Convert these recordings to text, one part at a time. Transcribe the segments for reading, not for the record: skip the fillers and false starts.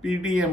PDM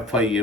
FIA,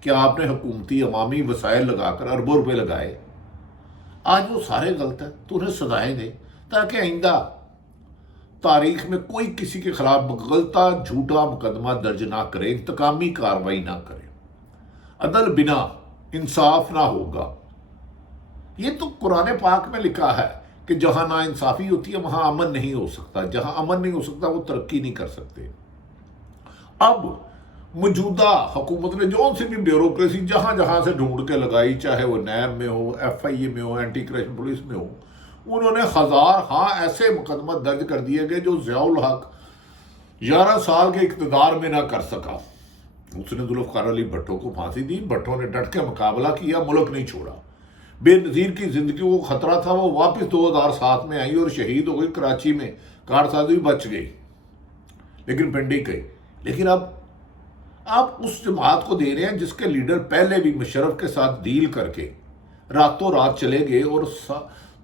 کہ آپ نے حکومتی عوامی وسائل لگا کر اربوں روپے لگائے، آج وہ سارے غلط ہیں، تو انہیں سزائیں دیں تاکہ آئندہ تاریخ میں کوئی کسی کے خلاف غلطہ جھوٹا مقدمہ درج نہ کرے، انتقامی کارروائی نہ کرے، عدل بنا انصاف نہ ہوگا۔ یہ تو قرآن پاک میں لکھا ہے کہ جہاں نا انصافی ہوتی ہے وہاں امن نہیں ہو سکتا، جہاں امن نہیں ہو سکتا وہ ترقی نہیں کر سکتے۔ اب موجودہ حکومت نے جو سی بھی بیوروکریسی جہاں جہاں سے ڈھونڈ کے لگائی، چاہے وہ نیب میں ہو، ایف آئی اے میں ہو، اینٹی کرپشن پولیس میں ہو، انہوں نے ہزار ایسے مقدمہ درج کر دیے گئے جو ضیاء الحق 11 سال کے اقتدار میں نہ کر سکا۔ اس نے ذوالفقار علی بھٹو کو پھانسی دی، بھٹو نے ڈٹ کے مقابلہ کیا، ملک نہیں چھوڑا۔ بے نظیر کی زندگی کو خطرہ تھا، وہ واپس 2007 میں آئی اور شہید ہو گئی کراچی میں، کارسازی بچ گئی لیکن پنڈی گئی۔ لیکن اب آپ اس جماعت کو دے رہے ہیں جس کے لیڈر پہلے بھی مشرف کے ساتھ ڈیل کر کے راتوں رات چلے گئے اور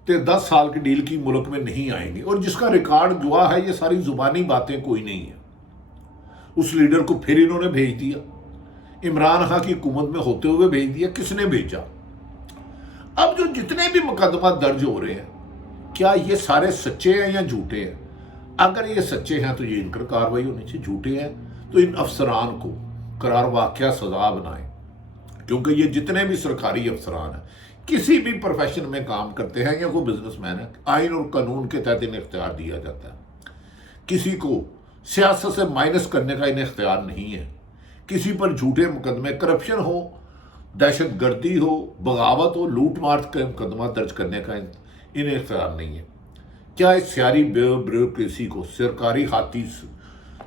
10 سال کی ڈیل کی ملک میں نہیں آئیں گے، اور جس کا ریکارڈ گواہ ہے یہ ساری زبانی باتیں کوئی نہیں ہیں۔ اس لیڈر کو پھر انہوں نے بھیج دیا، عمران خان کی حکومت میں ہوتے ہوئے بھیج دیا۔ کس نے بھیجا؟ اب جو جتنے بھی مقدمات درج ہو رہے ہیں، کیا یہ سارے سچے ہیں یا جھوٹے ہیں؟ اگر یہ سچے ہیں تو یہ ان پر کارروائی ہونی چاہیے، جھوٹے ہیں تو ان افسران کو قرار واقعہ سزا بنائیں، کیونکہ یہ جتنے بھی سرکاری افسران ہیں، کسی بھی پروفیشن میں کام کرتے ہیں یا کوئی بزنس مین ہے، آئین اور قانون کے تحت انہیں اختیار دیا جاتا ہے۔ کسی کو سیاست سے مائنس کرنے کا انہیں اختیار نہیں ہے۔ کسی پر جھوٹے مقدمے، کرپشن ہو، دہشت گردی ہو، بغاوت ہو، لوٹ مار کے مقدمہ درج کرنے کا انہیں اختیار نہیں ہے۔ کیا اس سیاری بیوروکریسی کو سرکاری ہاتھی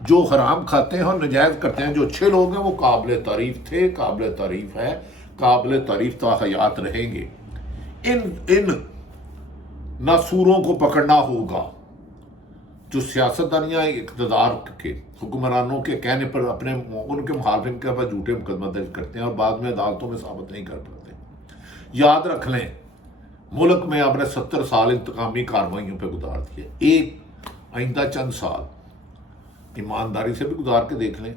جو حرام کھاتے ہیں اور نجائز کرتے ہیں، جو اچھے لوگ ہیں وہ قابل تعریف تھے، قابل تعریف ہے، قابل تعریف تا حیات رہیں گے۔ ان ناسوروں کو پکڑنا ہوگا جو سیاستدانیاں اقتدار کے حکمرانوں کے کہنے پر اپنے ان کے مخالفین کے پاس جھوٹے مقدمہ درج کرتے ہیں اور بعد میں عدالتوں میں ثابت نہیں کر پاتے۔ یاد رکھ لیں، ملک میں آپ نے 70 سال انتقامی کارروائیوں پہ گزار دیے، ایک آئندہ چند سال ایمانداری سے بھی گزار کے دیکھ لیں۔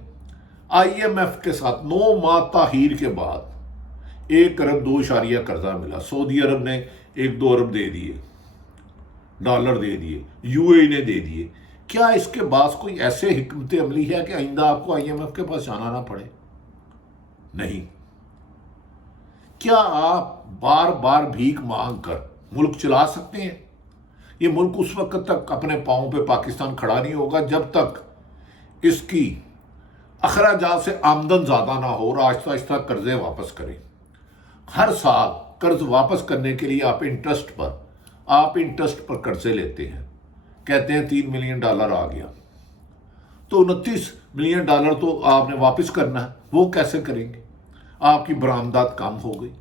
آئی ایم ایف کے ساتھ 9 ماہ تاخیر کے بعد 1 ارب 2 قرضہ ملا، سعودی عرب نے 1-2 ارب دے دیے، ڈالر دے دیے، یو اے نے دے دیے۔ کیا اس کے بعد کوئی ایسے حکمت عملی ہے کہ آئندہ آپ کو آئی ایم ایف کے پاس جانا نہ پڑے؟ نہیں۔ کیا آپ بار بار بھیک مانگ کر ملک چلا سکتے ہیں؟ یہ ملک اس وقت تک اپنے پاؤں پہ پاکستان کھڑا نہیں ہوگا جب تک اس کی اخراجات سے آمدن زیادہ نہ ہو اور آہستہ آہستہ قرضے واپس کریں۔ ہر سال قرض واپس کرنے کے لیے آپ انٹرسٹ پر قرضے لیتے ہیں، کہتے ہیں $3 ملین آ گیا، تو $29 ملین تو آپ نے واپس کرنا ہے، وہ کیسے کریں گے؟ آپ کی برآمدات کم ہو گئی،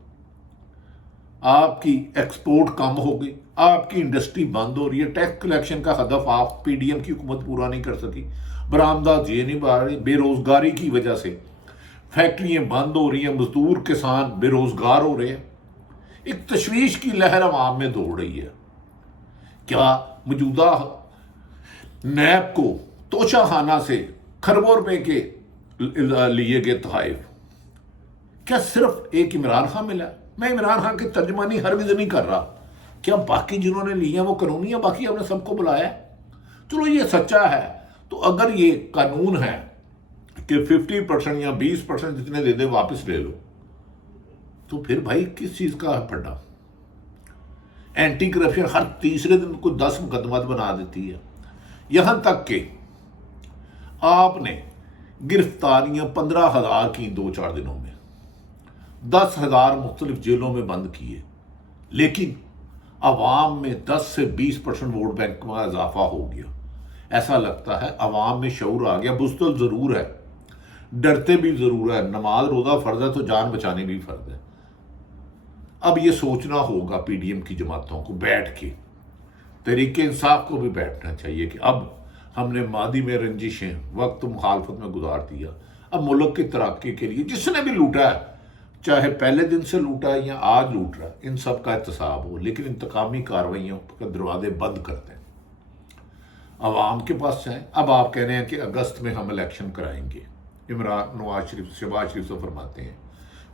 آپ کی ایکسپورٹ کم ہو گئی، آپ کی انڈسٹری بند ہو رہی ہے، ٹیکس کلیکشن کا ہدف آپ پی ڈی ایم کی حکومت پورا نہیں کر سکی، برآمدات یہ نہیں بڑھ رہی، بے روزگاری کی وجہ سے فیکٹریاں بند ہو رہی ہیں، مزدور کسان بے روزگار ہو رہے ہیں، ایک تشویش کی لہر عوام میں دوڑ رہی ہے۔ کیا موجودہ نیب کو توشہ خانہ سے کھربوں روپے کے لیے گئے تحائف کیا صرف ایک عمران خان ملا؟ میں عمران خان کی ترجمانی ہرگز نہیں کر رہا، کیا باقی جنہوں نے لی ہیں وہ قانونی ہیں؟ باقی ہم نے سب کو بلایا ہے؟ چلو یہ سچا ہے، تو اگر یہ قانون ہے کہ 50% یا 20% جتنے دے دے واپس لے لو، تو پھر بھائی کس چیز کا پھڈا؟ اینٹی کرپشن ہر تیسرے دن کو 10 مقدمات بنا دیتی ہے، یہاں تک کہ آپ نے گرفتاریاں 15,000 کی 2-4 دنوں میں، 10,000 مختلف جیلوں میں بند کیے، لیکن عوام میں 10 سے 20% ووٹ بینک میں اضافہ ہو گیا۔ ایسا لگتا ہے عوام میں شعور آ گیا، بزدل ضرور ہے، ڈرتے بھی ضرور ہے، نماز روزہ فرض ہے تو جان بچانی بھی فرض ہے۔ اب یہ سوچنا ہوگا پی ڈی ایم کی جماعتوں کو بیٹھ کے، تحریک انصاف کو بھی بیٹھنا چاہیے کہ اب ہم نے ماضی میں رنجشیں وقت مخالفت میں گزار دیا، اب ملک کی ترقی کے لیے جس نے بھی لوٹا ہے، چاہے پہلے دن سے لوٹا ہے یا آج لوٹ رہا ہے، ان سب کا احتساب ہو، لیکن انتقامی کارروائیوں کے دروازے بند کر دیں، عوام کے پاس جائیں۔ اب آپ کہہ رہے ہیں کہ اگست میں ہم الیکشن کرائیں گے، شہباز شریف سے فرماتے ہیں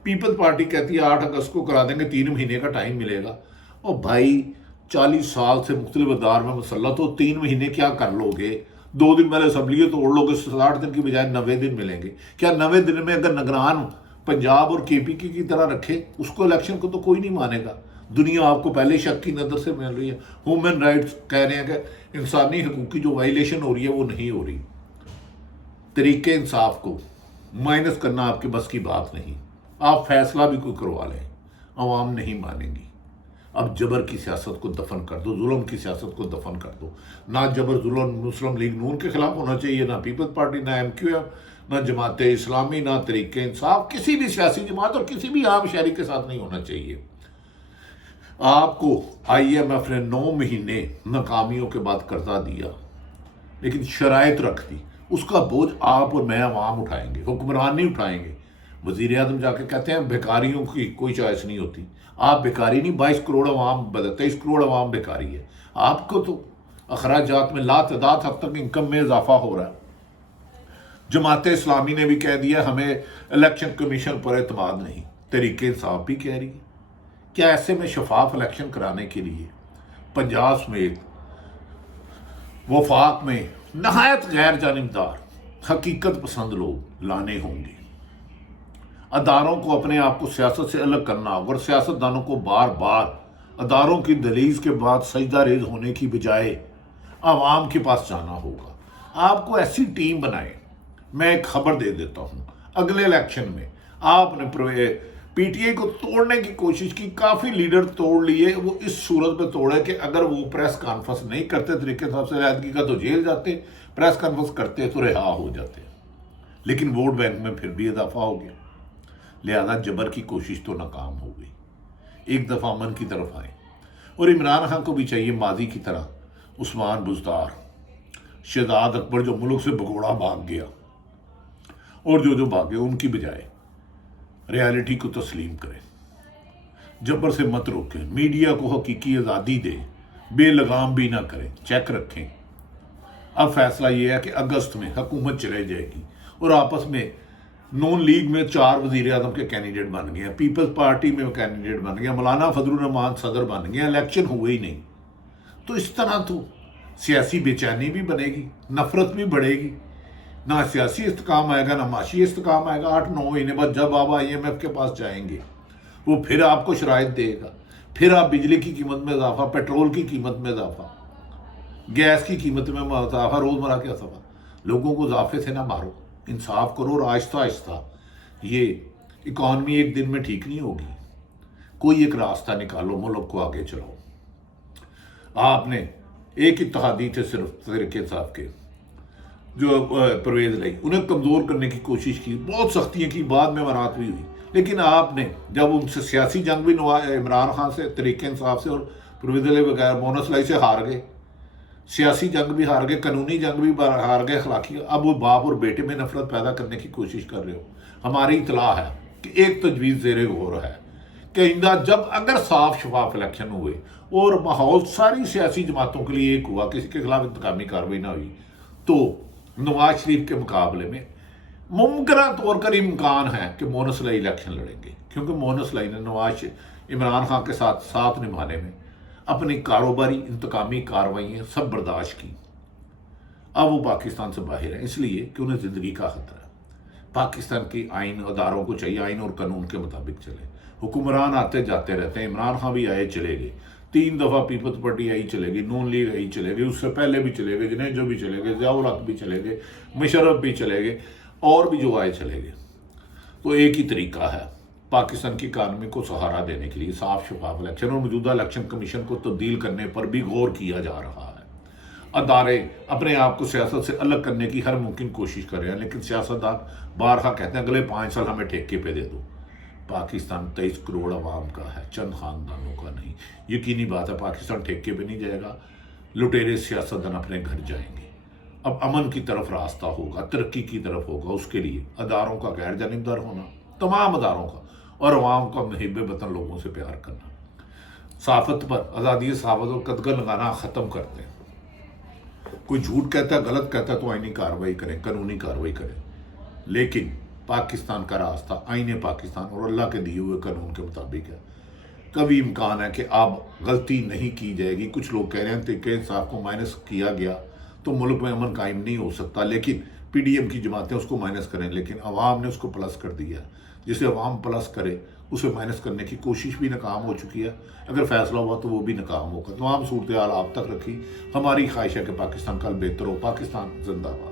پیپلز پارٹی کہتی ہے 8 اگست کو کرا دیں گے، 3 مہینے کا ٹائم ملے گا۔ اور بھائی 40 سال سے مختلف ادوار میں مسلط ہو، 3 مہینے کیا کر لو گے؟ 2 دن پہلے اسمبلی توڑ لو گے، 60 دن کی بجائے 90 دن ملیں گے۔ کیا 90 دن میں اگر نگران پنجاب اور کے پی کی طرح رکھے اس کو الیکشن کو تو کوئی نہیں مانے گا۔ دنیا آپ کو پہلے شک کی نظر سے مل رہی ہے۔ ہیومن رائٹس کہہ رہے ہیں کہ انسانی حقوق کی جو وائلیشن ہو رہی ہے وہ نہیں ہو رہی۔ طریقے انصاف کو مائنس کرنا آپ کے بس کی بات نہیں۔ آپ فیصلہ بھی کوئی کروا لیں، عوام نہیں مانیں گی۔ اب جبر کی سیاست کو دفن کر دو، ظلم کی سیاست کو دفن کر دو۔ نہ جبر ظلم مسلم لیگ نون کے خلاف ہونا چاہیے، نہ پیپلز پارٹی، نہ ایم، نہ جماعت اسلامی، نہ طریقے انصاف، کسی بھی سیاسی جماعت اور کسی بھی عام شہری کے ساتھ نہیں ہونا چاہیے۔ آپ کو آئی ایم ایف نے 9 مہینے ناکامیوں کے بعد قرضہ دیا، لیکن شرائط رکھ دی، اس کا بوجھ آپ اور میں عوام اٹھائیں گے، حکمران نہیں اٹھائیں گے۔ وزیر اعظم جا کے کہتے ہیں بیکاریوں کی کوئی چوائس نہیں ہوتی۔ آپ بیکاری نہیں، 22 کروڑ عوام 23 کروڑ عوام بیکاری ہے۔ آپ کو تو اخراجات میں لاتعداد حد تک انکم میں اضافہ ہو رہا ہے۔ جماعت اسلامی نے بھی کہہ دیا ہمیں الیکشن کمیشن پر اعتماد نہیں، طریقے انصاف بھی کہہ رہی ہے۔ کیا ایسے میں شفاف الیکشن کرانے کے لیے پنجاب سمیت وفاق میں نہایت غیر جانبدار حقیقت پسند لوگ لانے ہوں گے؟ اداروں کو اپنے آپ کو سیاست سے الگ کرنا ہوگا، اور سیاستدانوں کو بار بار اداروں کی دہلیز کے بعد سجدہ ریز ہونے کی بجائے عوام کے پاس جانا ہوگا۔ آپ کو ایسی ٹیم بنائیں۔ میں ایک خبر دے دیتا ہوں، اگلے الیکشن میں آپ نے پی ٹی آئی کو توڑنے کی کوشش کی، کافی لیڈر توڑ لیے، وہ اس صورت میں توڑے کہ اگر وہ پریس کانفرنس نہیں کرتے طریقے صاحب سے علیحدگی کا تو جیل جاتے، پریس کانفرنس کرتے تو رہا ہو جاتے، لیکن ووٹ بینک میں پھر بھی اضافہ ہو گیا۔ لہذا جبر کی کوشش تو ناکام ہو گئی۔ ایک دفعہ امن کی طرف آئیں، اور عمران خان کو بھی چاہیے ماضی کی طرح عثمان بزدار، شہزاد اکبر جو ملک سے بگوڑا بھاگ گیا، اور جو بھاگے ان کی بجائے ریالٹی کو تسلیم کریں، جبر سے مت روکیں، میڈیا کو حقیقی آزادی دیں، بے لگام بھی نہ کریں، چیک رکھیں۔ اب فیصلہ یہ ہے کہ اگست میں حکومت چلے جائے گی، اور آپس میں نون لیگ میں 4 وزیر اعظم کے کینڈیڈیٹ بن گئے ہیں، پیپلز پارٹی میں کینڈیڈیٹ بن گیا، مولانا فضل الرحمان صدر بن گئے، الیکشن ہوئے ہی نہیں۔ تو اس طرح تو سیاسی بے چینی بھی بنے گی، نفرت بھی بڑھے گی، نہ سیاسی استحکام آئے گا، نہ معاشی استحکام آئے گا۔ 8-9 مہینے بعد جب آپ آئی ایم ایف کے پاس جائیں گے، وہ پھر آپ کو شرائط دے گا، پھر آپ بجلی کی قیمت میں اضافہ، پیٹرول کی قیمت میں اضافہ، گیس کی قیمت میں اضافہ، روزمرہ کے اضافہ۔ لوگوں کو اضافے سے نہ مارو، انصاف کرو، اور آہستہ آہستہ یہ اکانومی ایک دن میں ٹھیک نہیں ہوگی۔ کوئی ایک راستہ نکالو، ملک کو آگے چلاؤ۔ آپ نے ایک اتحادی تھے صرف طریقے صاحب کے، جو پرویز لائی، انہیں کمزور کرنے کی کوشش کی، بہت سختیاں کی، بعد میں مرات بھی ہوئی، لیکن آپ نے جب ان سے سیاسی جنگ بھی عمران خان سے، طریقے انصاف سے اور پرویز لائی بغیر مونس لائی سے ہار گئے، سیاسی جنگ بھی ہار گئے، قانونی جنگ بھی ہار گئے، اخلاقی۔ اب وہ باپ اور بیٹے میں نفرت پیدا کرنے کی کوشش کر رہے ہو۔ ہماری اطلاع ہے کہ ایک تجویز زیر غور ہے کہ آئندہ جب اگر صاف شفاف الیکشن ہوئے اور ماحول ساری سیاسی جماعتوں کے لیے ایک ہوا، کسی کے خلاف انتقامی کارروائی نہ ہوئی، تو نواز شریف کے مقابلے میں ممکنہ طور پر امکان ہے کہ مونس لائی الیکشن لڑیں گے، کیونکہ مونس لائی نے عمران خان کے ساتھ نبھانے میں اپنی کاروباری انتقامی کارروائیاں سب برداشت کی۔ اب وہ پاکستان سے باہر ہیں، اس لیے کہ انہیں زندگی کا خطرہ ہے۔ پاکستان کی آئین اداروں کو چاہیے آئین اور قانون کے مطابق چلے۔ حکمران آتے جاتے رہتے ہیں، عمران خان بھی آئے چلے گئے، 3 دفعہ پیپلز پارٹی آئی چلے گئی، نون لیگ آئی چلے گئی، اس سے پہلے بھی چلے گئے، جنیجو بھی چلے گئے، ضیاء الحق بھی چلے گئے، مشرف بھی چلے گئے، اور بھی جو آئے چلے گئے۔ تو ایک ہی طریقہ ہے پاکستان کی اکانومی کو سہارا دینے کے لیے، صاف شفاف الیکشن، اور موجودہ الیکشن کمیشن کو تبدیل کرنے پر بھی غور کیا جا رہا ہے۔ ادارے اپنے آپ کو سیاست سے الگ کرنے کی ہر ممکن کوشش کر رہے ہیں، لیکن سیاستدان بارہا کہتے ہیں اگلے 5 سال ہمیں ٹھیکے پہ دے دو۔ پاکستان 23 کروڑ عوام کا ہے، چند خاندانوں کا نہیں۔ یقینی بات ہے پاکستان ٹھیکے پہ نہیں جائے گا، لٹیرے سیاستدان اپنے گھر جائیں گے۔ اب امن کی طرف راستہ ہوگا، ترقی کی طرف ہوگا، اس کے لیے اداروں کا غیر جانبدار ہونا، تمام اداروں کا، اور عوام کا محب وطن لوگوں سے پیار کرنا، صحافت پر آزادی صحافت اور قدغن لگانا ختم کرتے ہیں۔ کوئی جھوٹ کہتا ہے، غلط کہتا ہے تو آئینی کارروائی کریں، قانونی کارروائی کریں، لیکن پاکستان کا راستہ آئین پاکستان اور اللہ کے دیے ہوئے قانون کے مطابق ہے۔ کبھی امکان ہے کہ اب غلطی نہیں کی جائے گی۔ کچھ لوگ کہہ رہے ہیں کہ انصاف کو مائنس کیا گیا تو ملک میں امن قائم نہیں ہو سکتا، لیکن پی ڈی ایم کی جماعتیں اس کو مائنس کریں، لیکن عوام نے اس کو پلس کر دیا۔ جسے عوام پلس کرے اسے مائنس کرنے کی کوشش بھی ناکام ہو چکی ہے، اگر فیصلہ ہوا تو وہ بھی ناکام ہوگا۔ تمام صورتحال آپ تک رکھی، ہماری خواہش ہے کہ پاکستان کل بہتر ہو۔ پاکستان زندہ باد۔